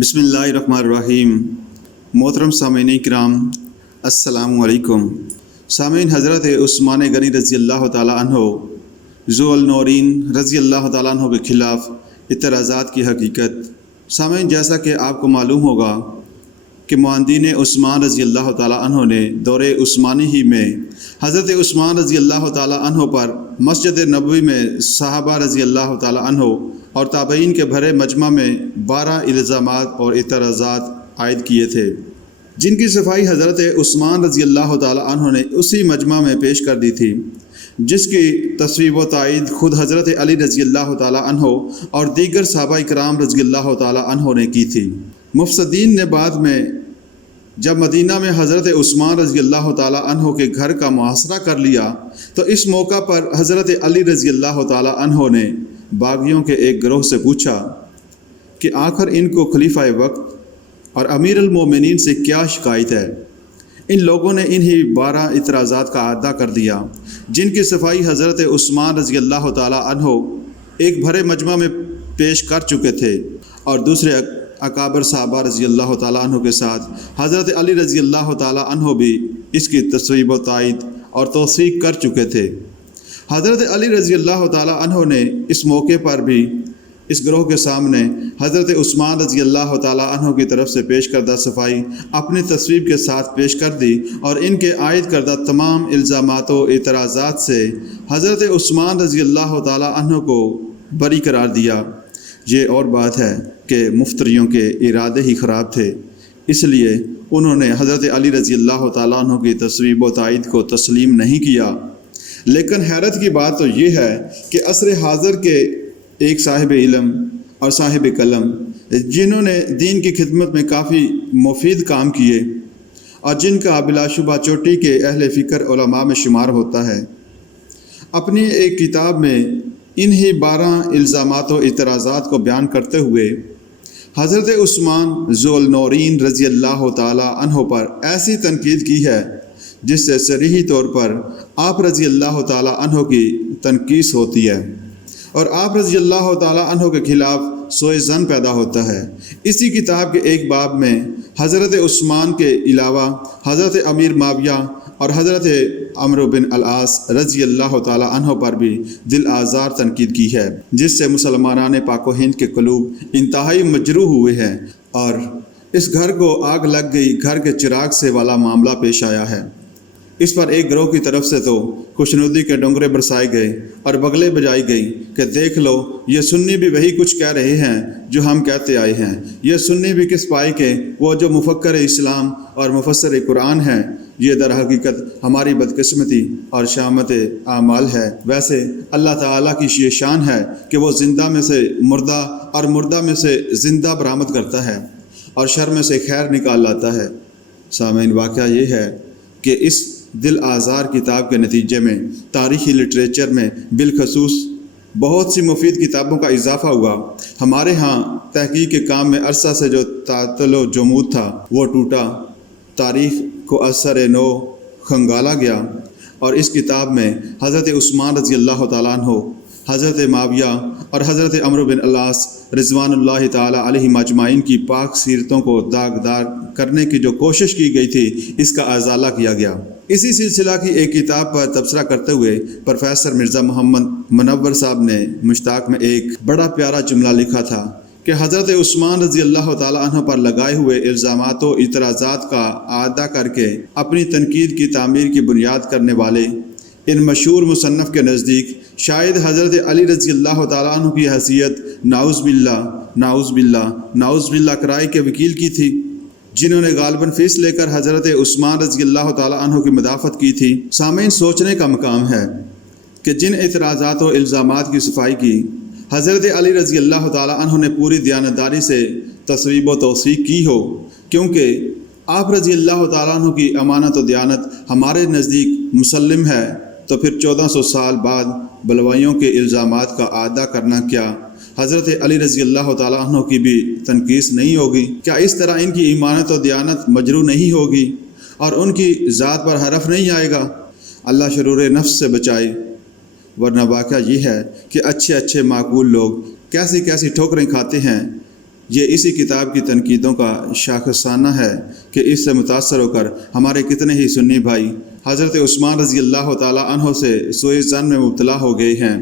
بسم اللہ الرحمن الرحیم۔ محترم سامعین کرام، السلام علیکم۔ سامعین، حضرت عثمان غنی رضی اللہ تعالیٰ عنہ ذو النورین رضی اللہ تعالیٰ عنہ کے خلاف اعتراضات کی حقیقت۔ سامعین، جیسا کہ آپ کو معلوم ہوگا کہ معاندین عثمان رضی اللہ تعالیٰ عنہ نے دور عثمانی ہی میں حضرت عثمان رضی اللہ تعالیٰ عنہ پر مسجد نبوی میں صحابہ رضی اللہ تعالیٰ عنہ اور تابعین کے بھرے مجمع میں 12 الزامات اور اعتراضات عائد کیے تھے، جن کی صفائی حضرت عثمان رضی اللہ تعالیٰ عنہ نے اسی مجمع میں پیش کر دی تھی، جس کی تصویب و تائید خود حضرت علی رضی اللہ تعالیٰ عنہ اور دیگر صحابہ کرام رضی اللہ تعالیٰ عنہ نے کی تھی۔ مفسدین نے بعد میں جب مدینہ میں حضرت عثمان رضی اللہ تعالیٰ عنہ کے گھر کا محاصرہ کر لیا تو اس موقع پر حضرت علی رضی اللہ تعالیٰ عنہ نے باغیوں کے ایک گروہ سے پوچھا کہ آخر ان کو خلیفہ وقت اور امیر المومنین سے کیا شکایت ہے۔ ان لوگوں نے انہی 12 اعتراضات کا اعادہ کر دیا، جن کی صفائی حضرت عثمان رضی اللہ تعالیٰ عنہ ایک بھرے مجمع میں پیش کر چکے تھے، اور دوسرے اکابر صحابہ رضی اللہ تعالیٰ عنہ کے ساتھ حضرت علی رضی اللہ تعالیٰ عنہ بھی اس کی تصویب و تائید اور توثیق کر چکے تھے۔ حضرت علی رضی اللہ تعالیٰ عنہ نے اس موقع پر بھی اس گروہ کے سامنے حضرت عثمان رضی اللہ تعالیٰ عنہ کی طرف سے پیش کردہ صفائی اپنی تصویب کے ساتھ پیش کر دی، اور ان کے عائد کردہ تمام الزامات و اعتراضات سے حضرت عثمان رضی اللہ تعالیٰ عنہ کو بری قرار دیا۔ یہ اور بات ہے کہ مفتریوں کے ارادے ہی خراب تھے، اس لیے انہوں نے حضرت علی رضی اللہ تعالیٰ عنہ کی تصویب و تائید کو تسلیم نہیں کیا۔ لیکن حیرت کی بات تو یہ ہے کہ عصر حاضر کے ایک صاحب علم اور صاحب قلم، جنہوں نے دین کی خدمت میں کافی مفید کام کیے اور جن کا بلا شبہ چوٹی کے اہل فکر علماء میں شمار ہوتا ہے، اپنی ایک کتاب میں انہی 12 الزامات و اعتراضات کو بیان کرتے ہوئے حضرت عثمان ذو النورین رضی اللہ تعالیٰ عنہ پر ایسی تنقید کی ہے جس سے صریحی طور پر آپ رضی اللہ تعالیٰ عنہ کی تنقیص ہوتی ہے، اور آپ رضی اللہ تعالیٰ عنہ کے خلاف سوء ظن پیدا ہوتا ہے۔ اسی کتاب کے ایک باب میں حضرت عثمان کے علاوہ حضرت امیر معاویہ اور حضرت عمرو بن العاص رضی اللہ تعالیٰ عنہ پر بھی دل آزار تنقید کی ہے، جس سے مسلمانان پاک و ہند کے قلوب انتہائی مجروح ہوئے ہیں، اور اس گھر کو آگ لگ گئی، گھر کے چراغ سے والا معاملہ پیش آیا ہے۔ اس پر ایک گروہ کی طرف سے تو خوشنودی کے ڈونگرے برسائے گئے اور بغلیں بجائی گئی کہ دیکھ لو، یہ سنی بھی وہی کچھ کہہ رہے ہیں جو ہم کہتے آئے ہیں۔ یہ سنی بھی کس پائے کہ وہ جو مفکر اسلام اور مفسر قرآن ہیں، یہ در حقیقت ہماری بدقسمتی اور شامت اعمال ہے۔ ویسے اللہ تعالیٰ کی یہ شان ہے کہ وہ زندہ میں سے مردہ اور مردہ میں سے زندہ برآمد کرتا ہے اور شر میں سے خیر نکال لاتا ہے۔ سامعین، واقعہ یہ ہے کہ اس دل آزار کتاب کے نتیجے میں تاریخی لٹریچر میں بالخصوص بہت سی مفید کتابوں کا اضافہ ہوا۔ ہمارے ہاں تحقیق کے کام میں عرصہ سے جو تعطل و جمود تھا وہ ٹوٹا، تاریخ کو اثر نو کھنگالا گیا، اور اس کتاب میں حضرت عثمان رضی اللہ تعالیٰ عنہ، حضرت معاویہ اور حضرت عمرو بن العاص رضوان اللہ تعالیٰ علیہ مجمعین کی پاک سیرتوں کو داغدار کرنے کی جو کوشش کی گئی تھی، اس کا ازالہ کیا گیا۔ اسی سلسلہ کی ایک کتاب پر تبصرہ کرتے ہوئے پروفیسر مرزا محمد منور صاحب نے مشتاق میں ایک بڑا پیارا جملہ لکھا تھا کہ حضرت عثمان رضی اللہ تعالیٰ عنہ پر لگائے ہوئے الزامات و اعتراضات کا اعادہ کر کے اپنی تنقید کی تعمیر کی بنیاد کرنے والے ان مشہور مصنف کے نزدیک شاید حضرت علی رضی اللہ تعالیٰ عنہ کی حیثیت نعوذ باللہ نعوذ باللہ نعوذ باللہ کرائے کے وکیل کی تھی، جنہوں نے غالباً فیس لے کر حضرت عثمان رضی اللہ تعالیٰ عنہ کی مدافعت کی تھی۔ سامعین، سوچنے کا مقام ہے کہ جن اعتراضات و الزامات کی صفائی کی حضرت علی رضی اللہ تعالیٰ عنہ نے پوری دیانتداری سے تصویب و توثیق کی ہو، کیونکہ آپ رضی اللہ تعالیٰ عنہ کی امانت و دیانت ہمارے نزدیک مسلم ہے، تو پھر 1400 سال بعد بلوائیوں کے الزامات کا اعادہ کرنا کیا حضرت علی رضی اللہ تعالیٰ عنہ کی بھی تنقیص نہیں ہوگی؟ کیا اس طرح ان کی ایمانت و دیانت مجروح نہیں ہوگی اور ان کی ذات پر حرف نہیں آئے گا؟ اللہ شرور نفس سے بچائے، ورنہ واقعہ یہ ہے کہ اچھے معقول لوگ کیسی ٹھوکریں کھاتے ہیں یہ اسی کتاب کی تنقیدوں کا شاخصانہ ہے کہ اس سے متاثر ہو کر ہمارے کتنے ہی سنی بھائی حضرت عثمان رضی اللہ تعالی عنہ سے سوء ظن میں مبتلا ہو گئے ہیں،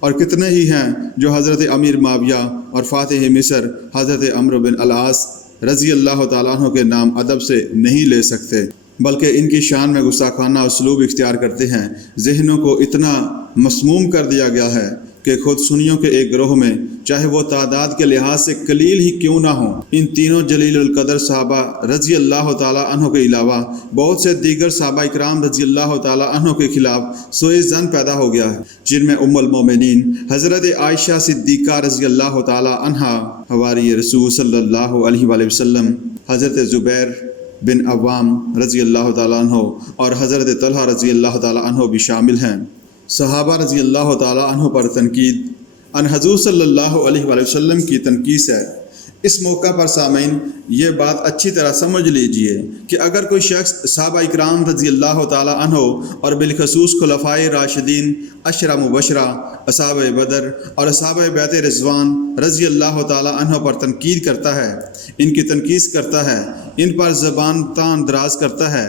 اور کتنے ہی ہیں جو حضرت امیر معاویہ اور فاتح مصر حضرت عمرو بن العاص رضی اللہ تعالیٰ عنہ کے نام ادب سے نہیں لے سکتے، بلکہ ان کی شان میں گستاخانہ اسلوب اختیار کرتے ہیں۔ ذہنوں کو اتنا مسموم کر دیا گیا ہے کہ خود سنیوں کے ایک گروہ میں، چاہے وہ تعداد کے لحاظ سے قلیل ہی کیوں نہ ہوں، ان تینوں جلیل القدر صحابہ رضی اللہ تعالیٰ عنہ کے علاوہ بہت سے دیگر صحابہ اکرام رضی اللہ تعالیٰ عنہ کے خلاف سوء ظن پیدا ہو گیا ہے، جن میں ام المومنین حضرت عائشہ صدیقہ رضی اللہ تعالیٰ عنہا، حواری رسول صلی اللہ علیہ وآلہ وسلم حضرت زبیر بن عوام رضی اللہ تعالیٰ عنہ اور حضرت طلحہ رضی اللہ تعالیٰ عنہ بھی شامل ہیں۔ صحابہ رضی اللہ تعالیٰ عنہ پر تنقید ان حضور صلی اللہ علیہ وآلہ وسلم کی تنقید ہے۔ اس موقع پر سامعین یہ بات اچھی طرح سمجھ لیجئے کہ اگر کوئی شخص صحابہ اکرام رضی اللہ تعالیٰ عنہ اور بالخصوص خلفائے راشدین، عشرہ مبشرہ، اصحاب بدر اور اصحاب بیعت رضوان رضی اللہ تعالیٰ عنہ پر تنقید کرتا ہے، ان کی تنقید کرتا ہے، ان پر زبان تان دراز کرتا ہے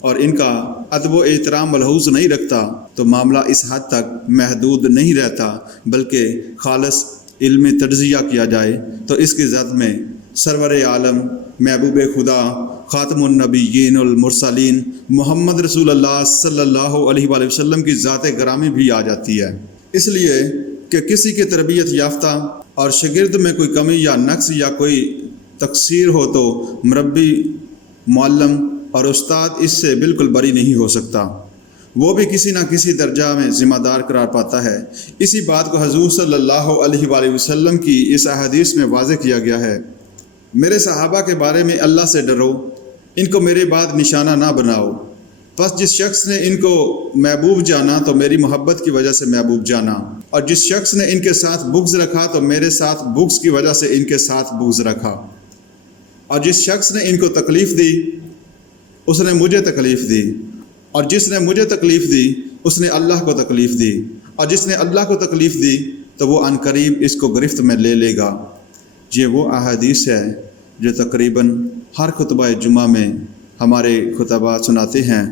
اور ان کا ادب و احترام ملحوظ نہیں رکھتا، تو معاملہ اس حد تک محدود نہیں رہتا بلکہ خالص علمی تجزیہ کیا جائے تو اس کی ذات میں سرور عالم محبوب خدا خاتم النبیین المرسلین محمد رسول اللہ صلی اللہ علیہ وآلہ وسلم کی ذات گرامی بھی آ جاتی ہے۔ اس لیے کہ کسی کی تربیت یافتہ اور شاگرد میں کوئی کمی یا نقص یا کوئی تقصیر ہو تو مربی، معلم اور استاد اس سے بالکل بری نہیں ہو سکتا، وہ بھی کسی نہ کسی درجہ میں ذمہ دار قرار پاتا ہے۔ اسی بات کو حضور صلی اللہ علیہ وآلہ وسلم کی اس احادیث میں واضح کیا گیا ہے۔ میرے صحابہ کے بارے میں اللہ سے ڈرو، ان کو میرے بعد نشانہ نہ بناؤ، پس جس شخص نے ان کو محبوب جانا تو میری محبت کی وجہ سے محبوب جانا، اور جس شخص نے ان کے ساتھ بغض رکھا تو میرے ساتھ بغض کی وجہ سے ان کے ساتھ بغض رکھا، اور جس شخص نے ان کو تکلیف دی اس نے مجھے تکلیف دی، اور جس نے مجھے تکلیف دی اس نے اللہ کو تکلیف دی، اور جس نے اللہ کو تکلیف دی تو وہ عنقریب اس کو گرفت میں لے لے گا۔ یہ وہ احادیث ہے جو تقریباً ہر خطبہ جمعہ میں ہمارے خطبہ سناتے ہیں۔